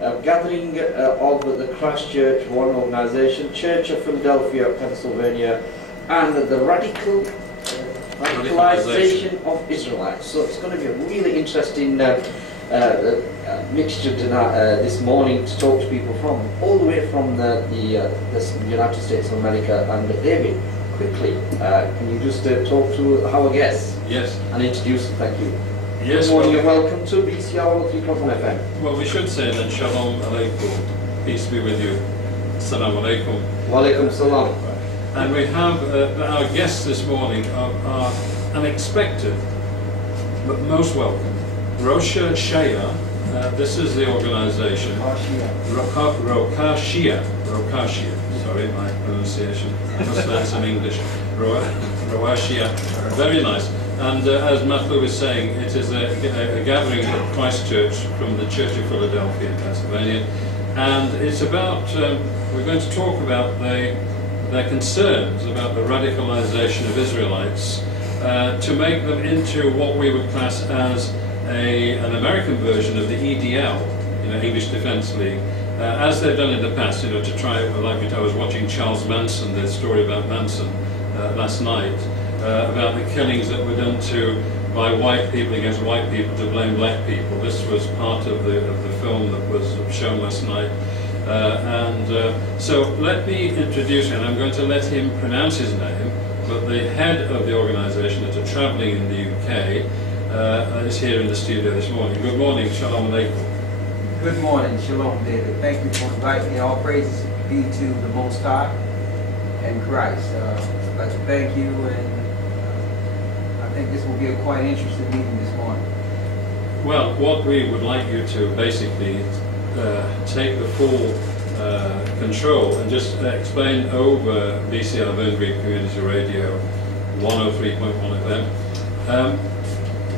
gathering of the Christchurch One Organization, Church of Philadelphia, Pennsylvania, and the Radicalization of Israelites. So it's going to be a really interesting mixture tonight, this morning, to talk to people from all the way from the United States of America. And David, quickly, can you just talk to our guests? Yes. And introduce them? Thank you. Yes. Good morning and welcome to BCR 103.1 FM. Well, we should say then Shalom Aleichem, peace be with you. Assalamu alaikum. Wa alaikum salam. And we have our guests this morning are unexpected, but most welcome. Rosha Shaya, this is the organization. Rokashia. Sorry, my pronunciation. I must learn some English. Roashia. Very nice. And as Matthew was saying, it is a gathering at Christchurch from the Church of Philadelphia in Pennsylvania. And it's about, we're going to talk about their concerns about the radicalization of Israelites to make them into what we would class as an American version of the EDL, English Defense League, as they've done in the past, to try, like I was watching Charles Manson, the story about Manson last night, about the killings that were done by white people against white people to blame black people. This was part of the film that was shown last night. So let me introduce him. I'm going to let him pronounce his name, but the head of the organisation that are travelling in the UK is here in the studio this morning. Good morning, Shalom Aleichem. Good morning, Shalom David. Thank you for inviting me. All praises be to the Most High and Christ. I'd like to thank you, and I think this will be a quite interesting meeting this morning. Well, what we would like you to basically take the full control and just explain over BCR Bone Green Community Radio 103.1 FM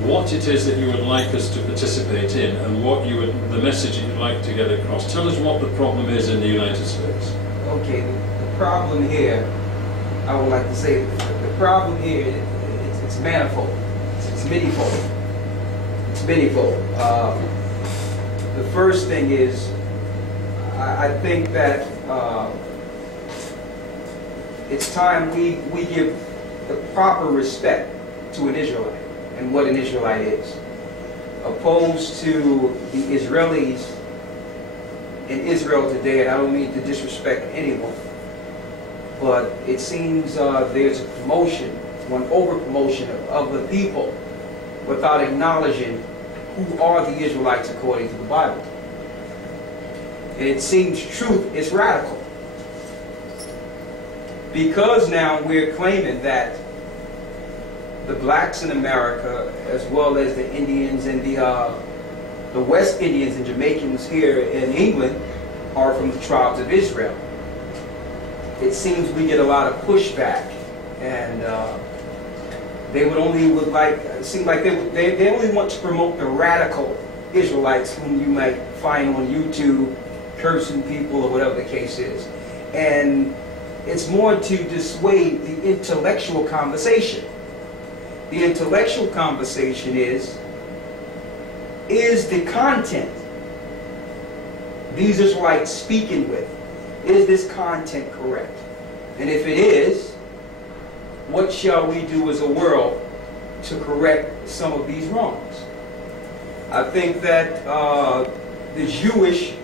what it is that you would like us to participate in and the message that you'd like to get across. Tell us what the problem is in the United States. Okay, the problem here, I would like to say, the problem here, it's manifold. It's manyfold. It's manyfold. The first thing is, I think that it's time we give the proper respect to an Israelite and what an Israelite is, opposed to the Israelis in Israel today. And I don't mean to disrespect anyone, but it seems there's a promotion, one over-promotion of the people without acknowledging who are the Israelites according to the Bible. And it seems truth is radical. Because now we're claiming that the blacks in America, as well as the Indians and the West Indians and Jamaicans here in England, are from the tribes of Israel. It seems we get a lot of pushback, and they would seem like they only want to promote the radical Israelites whom you might find on YouTube, cursing people or whatever the case is. And it's more to dissuade the intellectual conversation. The intellectual conversation is the content these Israelites speaking with, is this content correct? And if it is, what shall we do as a world to correct some of these wrongs? I think that the Jewish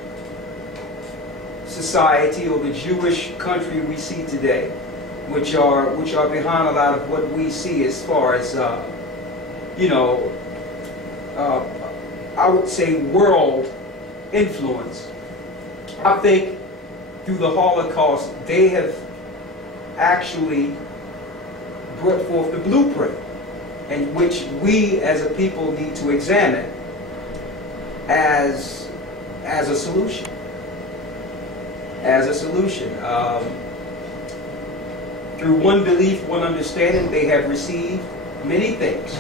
society or the Jewish country we see today, which are behind a lot of what we see as far as I would say world influence. I think through the Holocaust they have actually brought forth the blueprint, and which we as a people need to examine as a solution. Through one belief, one understanding, they have received many things,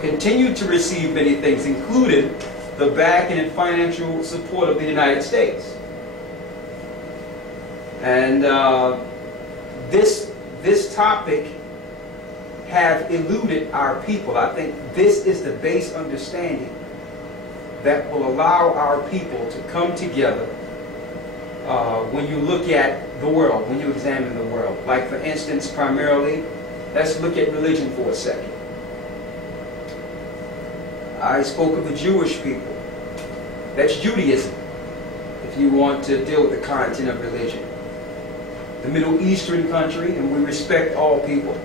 continue to receive many things, including the backing and financial support of the United States. And this topic have eluded our people. I think this is the base understanding that will allow our people to come together when you look at the world, when you examine the world. Like, for instance, primarily, let's look at religion for a second. I spoke of the Jewish people. That's Judaism, if you want to deal with the content of religion. The Middle Eastern country, and we respect all people.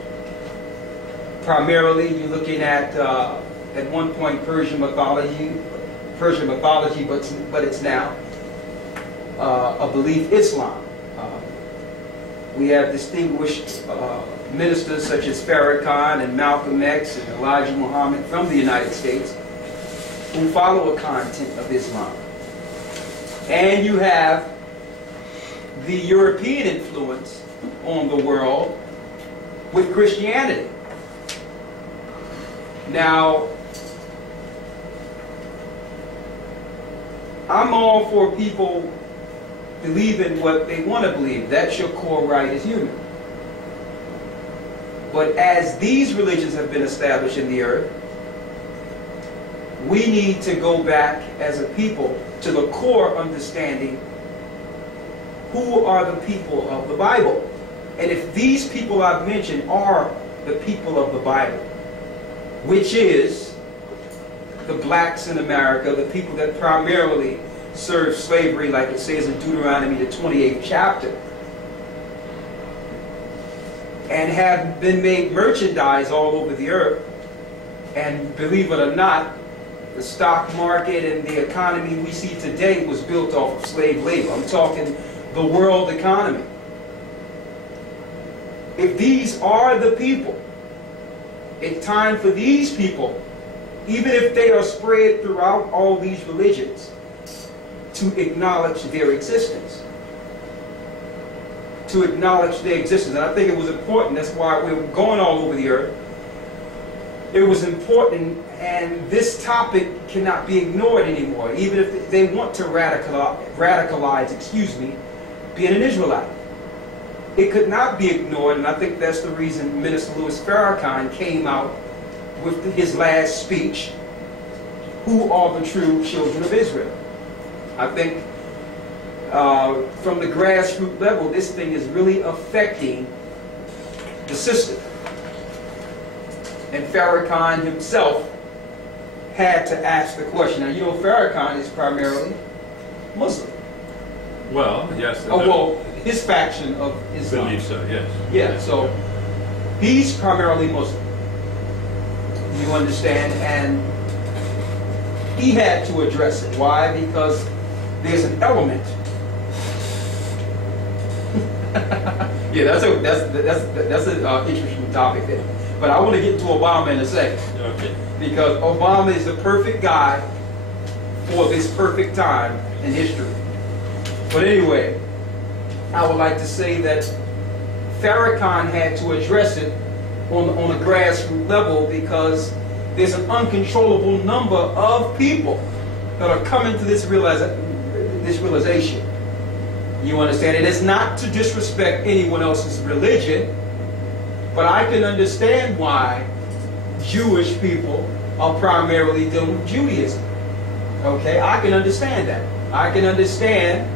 Primarily, you're looking at one point, Persian mythology, but it's now a belief Islam. We have distinguished ministers such as Farrakhan and Malcolm X and Elijah Muhammad from the United States who follow a content of Islam. And you have the European influence on the world with Christianity. Now, I'm all for people believing what they want to believe. That's your core right as human. But as these religions have been established in the earth, we need to go back as a people to the core understanding who are the people of the Bible. And if these people I've mentioned are the people of the Bible, which is the blacks in America, the people that primarily served slavery, like it says in Deuteronomy, the 28th chapter, and have been made merchandise all over the earth. And believe it or not, the stock market and the economy we see today was built off of slave labor. I'm talking the world economy. If these are the people, it's time for these people, even if they are spread throughout all these religions, to acknowledge their existence. To acknowledge their existence. And I think it was important. That's why we're going all over the earth. It was important, and this topic cannot be ignored anymore, even if they want to radicalize, being an Israelite. It could not be ignored, and I think that's the reason Minister Louis Farrakhan came out with his last speech, who are the true children of Israel. I think from the grassroots level, this thing is really affecting the system. And Farrakhan himself had to ask the question. Now, you know, Farrakhan is primarily Muslim. Well, yes. Oh, well, his faction of Islam. Believe so, yes. Yeah, so he's primarily Muslim. You understand? And he had to address it. Why? Because there's an element. Yeah, that's an interesting topic there. But I want to get to Obama in a second. Okay. Because Obama is the perfect guy for this perfect time in history. But anyway, I would like to say that Farrakhan had to address it on a grassroots level because there's an uncontrollable number of people that are coming to this realization. You understand? It is not to disrespect anyone else's religion, but I can understand why Jewish people are primarily dealing with Judaism. Okay? I can understand that. I can understand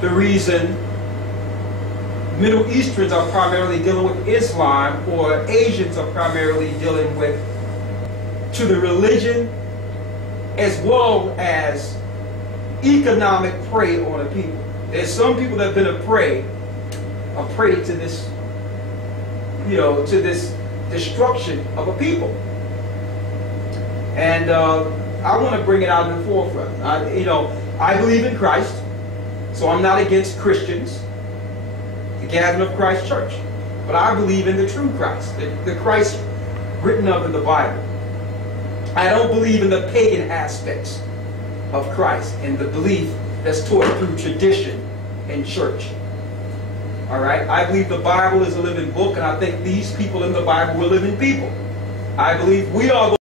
the reason Middle Easterns are primarily dealing with Islam, or Asians are primarily dealing with to the religion as well as economic prey on a people. There's some people that have been a prey to this, you know, to this destruction of a people. And I want to bring it out in the forefront. I believe in Christ, so I'm not against Christians, the gathering of Christ Church. But I believe in the true Christ, the Christ written of in the Bible. I don't believe in the pagan aspects of Christ and the belief that's taught through tradition and church. All right? I believe the Bible is a living book, and I think these people in the Bible were living people. I believe we are the